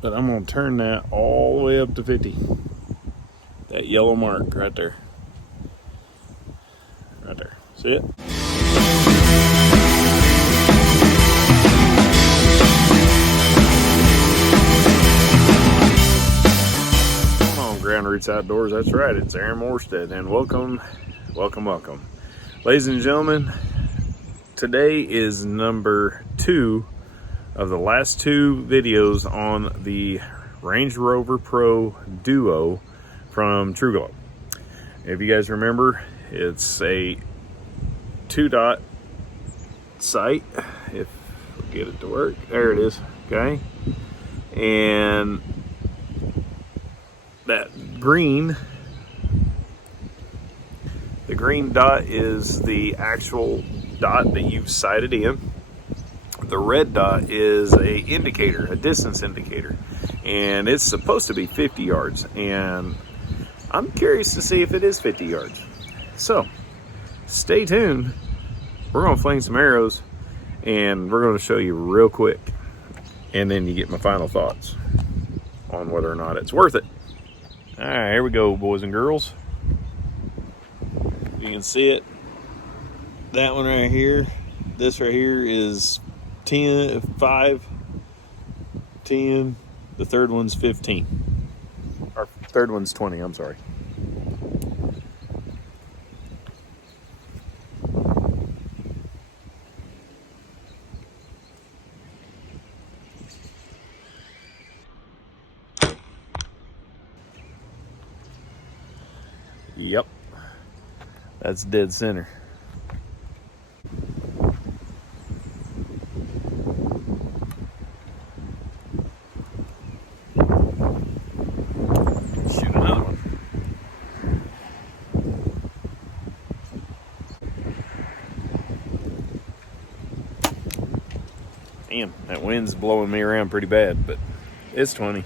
but I'm gonna turn that all the way up to 50. That yellow mark right there. Right there. See it? What's going on, Ground Roots Outdoors? That's right, it's Aaron Morstead, and welcome. Ladies and gentlemen, today is number 2 of the last 2 videos on the Range Rover Pro Duo from Truglo. If you guys remember, it's a 2-dot sight, if we get it to work. There it is, okay? And that green, the green dot is the actual dot that you've sighted in. The red dot is a indicator, a distance indicator, and it's supposed to be 50 yards, and I'm curious to see if it is 50 yards. So stay tuned. We're gonna fling some arrows and we're gonna show you real quick, and then you get my final thoughts on whether or not it's worth it. All right, here we go, boys and girls. You can see it. That one right here, this right here is 10, 5, 10. The third one's 15. Or third one's 20, I'm sorry. Yep, that's dead center. Shoot another one. Damn, that wind's blowing me around pretty bad, but it's 20.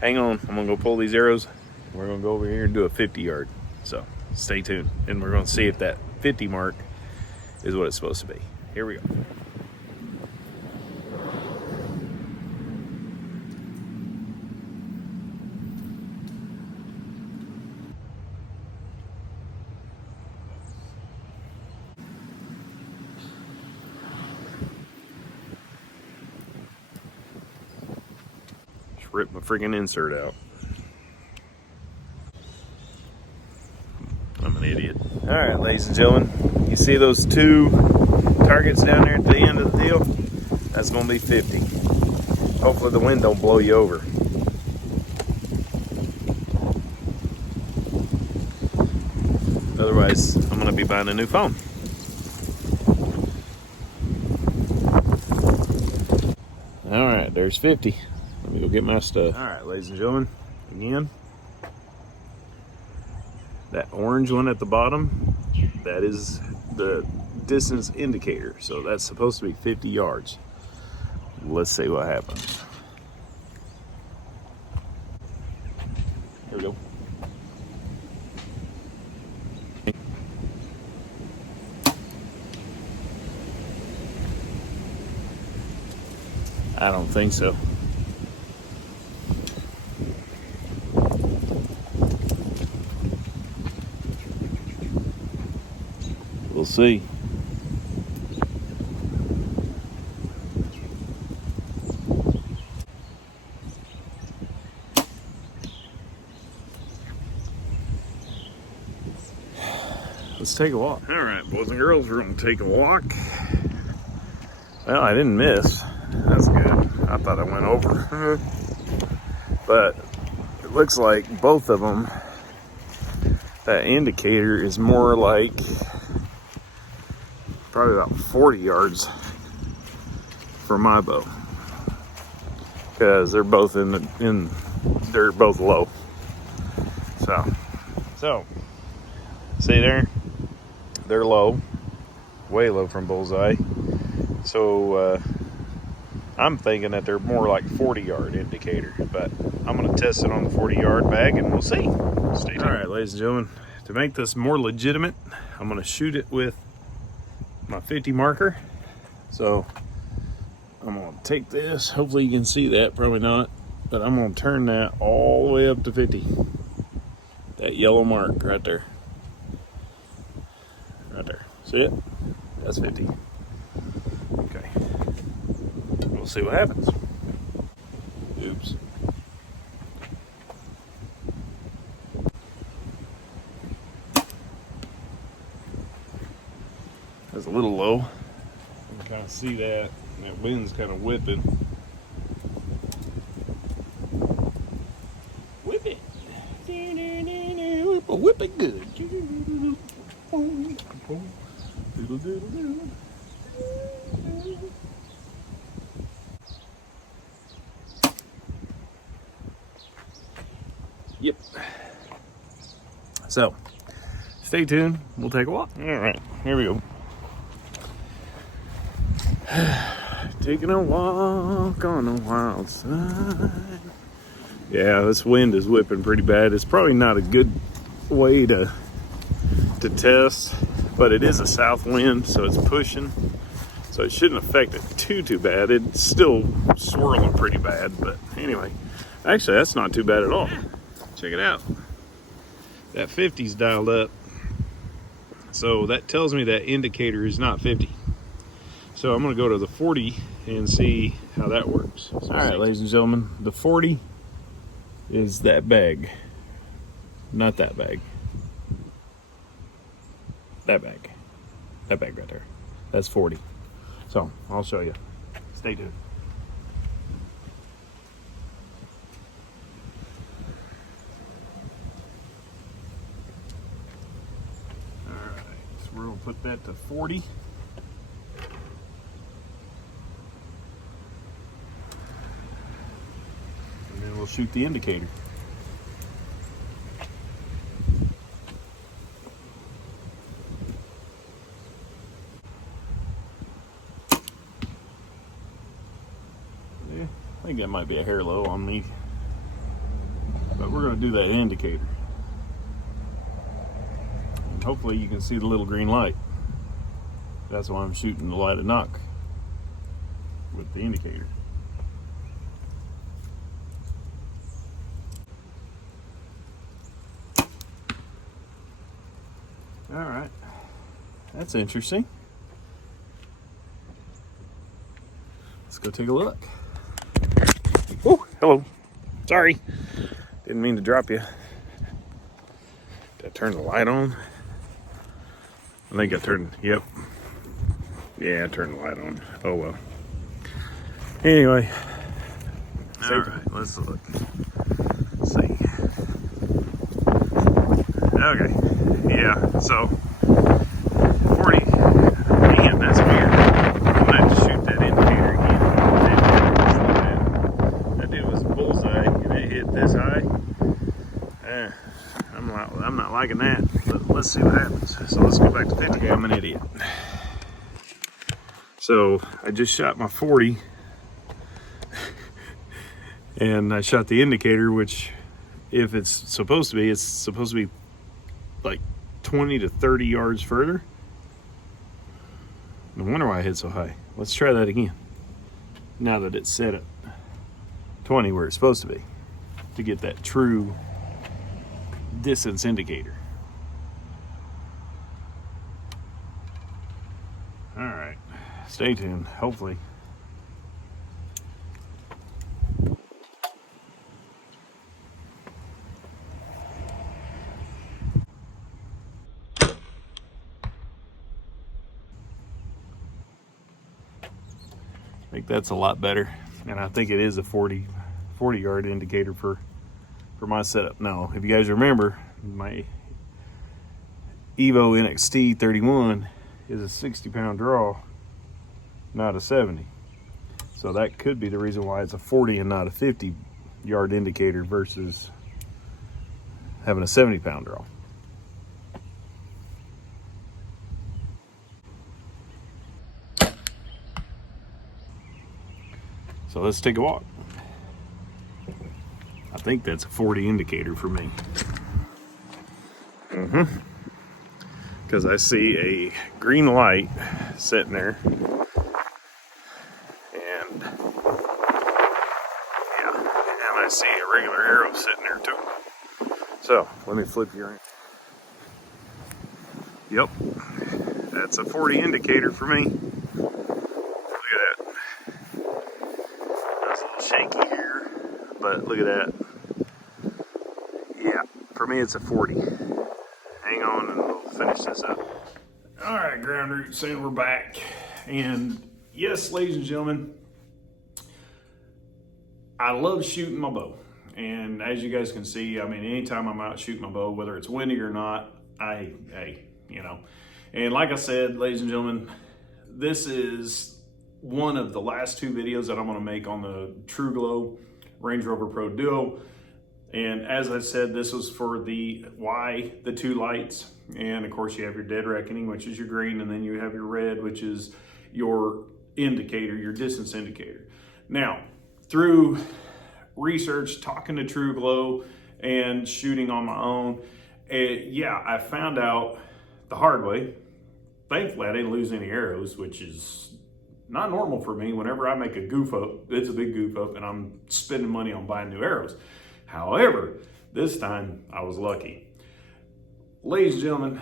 Hang on, I'm gonna go pull these arrows. We're gonna go over here and do a 50 yard. So stay tuned, and we're gonna see if that 50 mark is what it's supposed to be. Here we go. Just rip my freaking insert out. I'm an idiot. All right, ladies and gentlemen, you see those 2 targets down there at the end of the deal? That's gonna be 50. Hopefully the wind don't blow you over. Otherwise, I'm gonna be buying a new phone. All right, there's 50. Let me go get my stuff. All right, ladies and gentlemen, again, that orange one at the bottom, that is the distance indicator. So that's supposed to be 50 yards. Let's see what happens. Here we go. I don't think so. We'll see. Let's take a walk. All right, boys and girls, we're gonna take a walk. Well, I didn't miss. That's good. I thought I went over. But it looks like both of them, that indicator is more like probably about 40 yards for my bow, because they're both they're both low. So see there, they're low, way low from bullseye. So I'm thinking that they're more like 40 yard indicator, but I'm gonna test it on the 40 yard bag and we'll see. Stay tuned. All right, ladies and gentlemen, to make this more legitimate, I'm gonna shoot it with my 50 marker. So I'm I'm gonna take this. Hopefully you can see that, probably not. But I'm gonna turn that all the way up to 50. That yellow mark right there. Right there. See it? That's 50. Okay. We'll see what happens. Oops. That's a little low. You can kind of see that. And that wind's kind of whipping. Whip it. Whip it good. Yep. So, stay tuned. We'll take a walk. All right, here we go. Taking a walk on the wild side. Yeah, this wind is whipping pretty bad. It's probably not a good way to test, but it is a south wind, so it's pushing. So it shouldn't affect it too bad. It's still swirling pretty bad, but anyway. Actually, that's not too bad at all. Check it out. That 50's dialed up. So that tells me that indicator is not 50. So I'm gonna go to the 40 and see how that works. So all right, ladies and gentlemen, the 40 is that bag. Not that bag. That bag. That bag right there. That's 40. So I'll show you. Stay tuned. Alright, so we're gonna put that to 40. And then we'll shoot the indicator. I think that might be a hair low on me, but we're going to do that indicator. And hopefully you can see the little green light. That's why I'm shooting the light of knock with the indicator. All right, that's interesting. Let's go take a look. Oh, hello. Sorry. Didn't mean to drop you. Did I turn the light on? I think I turned, yep. Yeah, I turned the light on. Oh well. Anyway. Alright, let's look. Let's see. Okay. Yeah, so 40. Man, that's weird. I'm gonna have to shoot that indicator again. That dude was bullseye and it hit this high. I'm not liking that, but let's see what happens. So let's go back to 50. Okay, I'm an idiot. So I just shot my 40 and I shot the indicator, which if it's supposed to be like 20 to 30 yards further. No wonder why I hit so high. Let's try that again. Now that it's set at 20 where it's supposed to be, to get that true distance indicator. All right, stay tuned. Hopefully. I think that's a lot better, and I think it is a 40 yard indicator for my setup. Now, if you guys remember, my Evo NXT 31 is a 60 pound draw, not a 70. So that could be the reason why it's a 40 and not a 50 yard indicator versus having a 70 pound draw. So let's take a walk. I think that's a 40 indicator for me. Because I see a green light sitting there. And I see a regular arrow sitting there too. So let me flip you around. Yep, that's a 40 indicator for me. Look at that. That's a little shaky here, but look at that. Yeah, for me it's a 40. Hang on and we'll finish this up. All right, ground root saying we're back. And yes, ladies and gentlemen, I love shooting my bow. And as you guys can see, I mean, anytime I'm out shooting my bow, whether it's windy or not, you know. And like I said, ladies and gentlemen, this is one of the last two videos that I'm gonna make on the Truglo Range Rover Pro Duo. And as I said, this was for the two lights. And of course you have your dead reckoning, which is your green, and then you have your red, which is your indicator, your distance indicator. Now, through research, talking to Truglo and shooting on my own, yeah, I found out the hard way. Thankfully, I didn't lose any arrows, which is not normal for me. Whenever I make a goof up, it's a big goof up, and I'm spending money on buying new arrows. However, this time I was lucky. Ladies and gentlemen,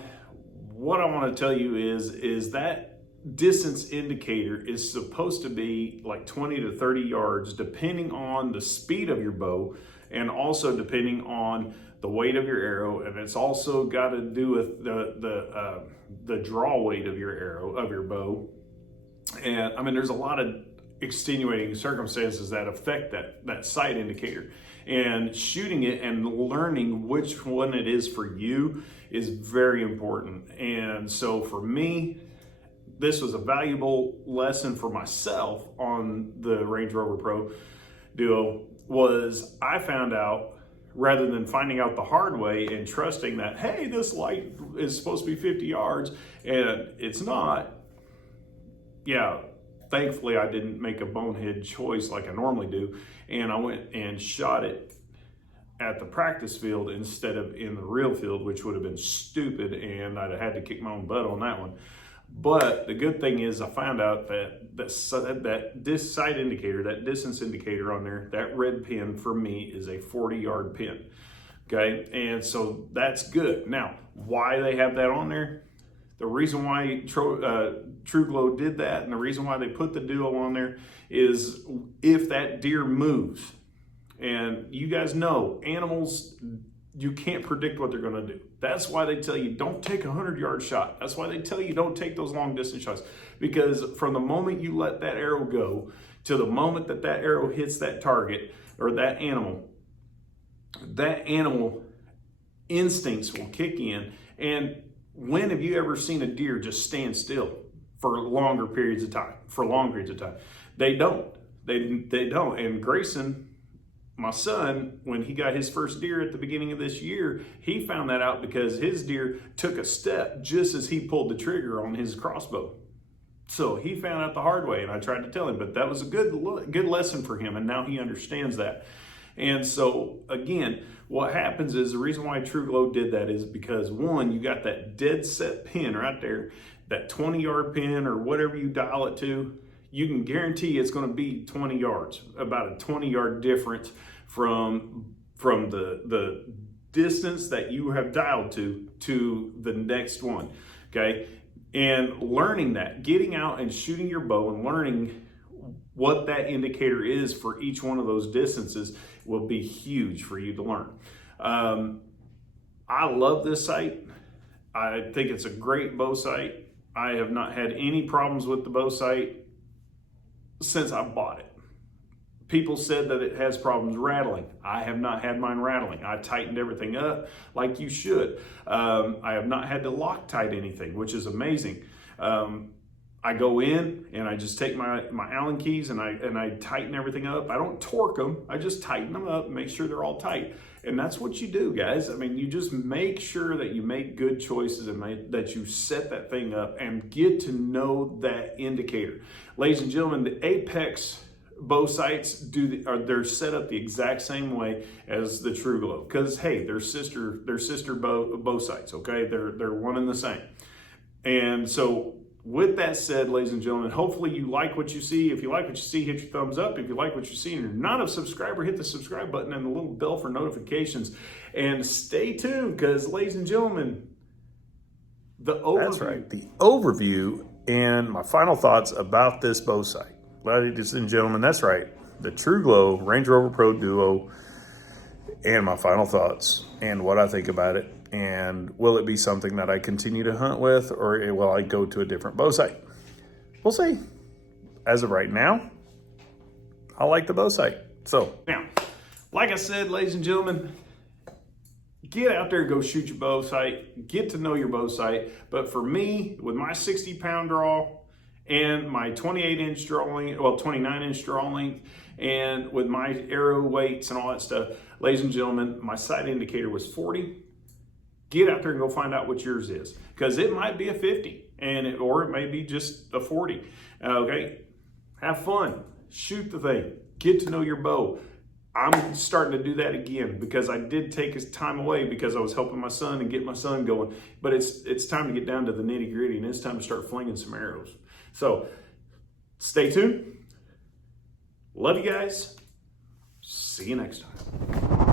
what I want to tell you is that distance indicator is supposed to be like 20 to 30 yards, depending on the speed of your bow, and also depending on the weight of your arrow, and it's also got to do with the draw weight of your arrow, of your bow. And I mean, there's a lot of extenuating circumstances that affect that sight indicator, and shooting it and learning which one it is for you is very important. And so for me, this was a valuable lesson for myself on the Range Rover Pro Duo. Was I found out, rather than finding out the hard way and trusting that, hey, this light is supposed to be 50 yards and it's not. Yeah, thankfully I didn't make a bonehead choice like I normally do, and I went and shot it at the practice field instead of in the real field, which would have been stupid, and I'd have had to kick my own butt on that one. But the good thing is I found out that this sight indicator, that distance indicator on there, that red pin for me is a 40-yard pin, okay? And so that's good. Now, why they have that on there, the reason why Truglo did that, and the reason why they put the Duo on there is if that deer moves, and you guys know, animals, you can't predict what they're gonna do. That's why they tell you don't take a 100-yard shot. That's why they tell you don't take those long distance shots, because from the moment you let that arrow go to the moment that arrow hits that target or that animal instincts will kick in. And when have you ever seen a deer just stand still for longer periods of time, They don't. They don't. And Grayson, my son, when he got his first deer at the beginning of this year, he found that out because his deer took a step just as he pulled the trigger on his crossbow. So he found out the hard way, and I tried to tell him, but that was a good lesson for him, and now he understands that. And so again, what happens is the reason why Truglo did that is because, one, you got that dead set pin right there, that 20-yard pin or whatever you dial it to. You can guarantee it's going to be 20 yards, about a 20-yard difference from the distance that you have dialed to the next one, okay? And learning that, getting out and shooting your bow and learning what that indicator is for each one of those distances will be huge for you to learn. I love this sight. I think it's a great bow sight. I have not had any problems with the bow sight since I bought it. People said that it has problems rattling. I have not had mine rattling. I tightened everything up like you should. I have not had to Loctite anything, which is amazing. I go in and I just take my Allen keys and I tighten everything up. I don't torque them. I just tighten them up and make sure they're all tight. And that's what you do, guys. I mean, you just make sure that you make good choices and that you set that thing up and get to know that indicator. Ladies and gentlemen, the Apex bow sights they're set up the exact same way as the Truglo, because hey, they're sister bow sights. Okay, they're one and the same. And so with that said, ladies and gentlemen, hopefully you like what you see. If you like what you see, hit your thumbs up. If you like what you see and you're not a subscriber, hit the subscribe button and the little bell for notifications. And stay tuned because, ladies and gentlemen, the overview. That's right, the overview and my final thoughts about this bow sight. Ladies and gentlemen, that's right, the Truglo Range Rover Pro Duo, and my final thoughts and what I think about it. And will it be something that I continue to hunt with, or will I go to a different bow sight? We'll see. As of right now, I like the bow sight. So now, like I said, ladies and gentlemen, get out there and go shoot your bow sight. Get to know your bow sight. But for me, with my 60-pound draw and my 28-inch draw length, well, 29-inch draw length, and with my arrow weights and all that stuff, ladies and gentlemen, my sight indicator was 40. Get out there and go find out what yours is, because it might be a 50 or it may be just a 40. Okay, have fun, shoot the thing, get to know your bow. I'm starting to do that again because I did take his time away because I was helping my son and getting my son going. But it's time to get down to the nitty gritty, and it's time to start flinging some arrows. So stay tuned. Love you guys. See you next time.